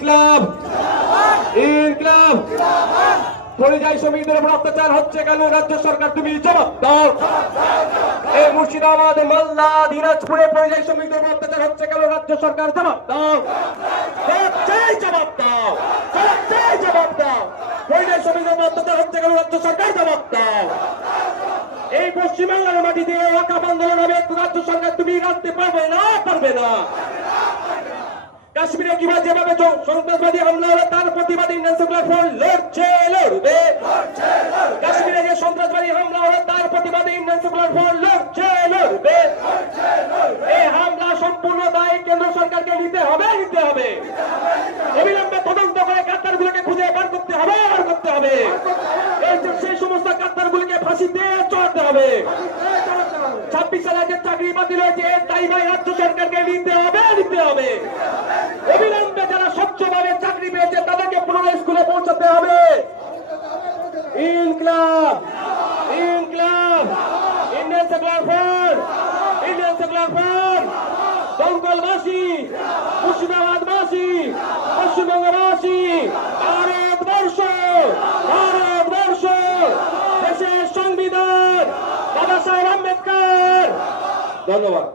ইনকলাব ইনকলাব পরিযায়ী শ্রমিকদের উপর অত্যাচার হচ্ছে কেন রাজ্য সরকার তুমি জবাব দাও। এই মুর্শিদাবাদ মালদা দিনাজপুরে পরিযায়ী শ্রমিকদের উপর অত্যাচার হচ্ছে কেন রাজ্য সরকার জবাব দাও। জবাব দাও জবাব দাও। পরিযায়ী শ্রমিকদের উপর অত্যাচার হচ্ছে কেন রাজ্য সরকার জবাব দাও। এই পশ্চিমবাংলার মাটিতে ওয়াকফ আন্দোলন হবে রাজ্য সরকার তুমি রাখতে পারবে না কাশ্মীরে কিভাবে যেভাবে সন্ত্রাসবাদী হামলা হলো তার প্রতিবাদী ইন্ডিয়ান সেকুলার ফ্রন্ট লড়বে। কাশ্মীরে যে সন্ত্রাসবাদী হামলা হলো তার প্রতিবাদী ইন্ডিয়ান সেকুলার ফ্রন্ট লড়বে। এই হামলা সম্পূর্ণ দায় কেন্দ্র সরকারকে নিতে হবে। অবিলম্বে তদন্ত করে কাত্তারগুলোকে খুঁজে বার করতে হবে। সেই সমস্ত কাত্তারগুলোকে ফাঁসিতে চড়াতে হবে। 26 সালে যে চাকরি বাতিল হয়েছে তাই ভাই রাজ্য সরকারকে নিতে হবে। অবিলম্বে যারা স্বচ্ছভাবে চাকরি পেয়েছে তাদেরকে পুনরায় স্কুলে পৌঁছাতে হবে। Inqilab Indian secular front দমকলবাসী, মুর্শিদাবাদবাসী, পশ্চিমবঙ্গবাসী, Bharatvarsha দেশের সংবিধান বাবা সাহেব আম্বেদকর। ধন্যবাদ।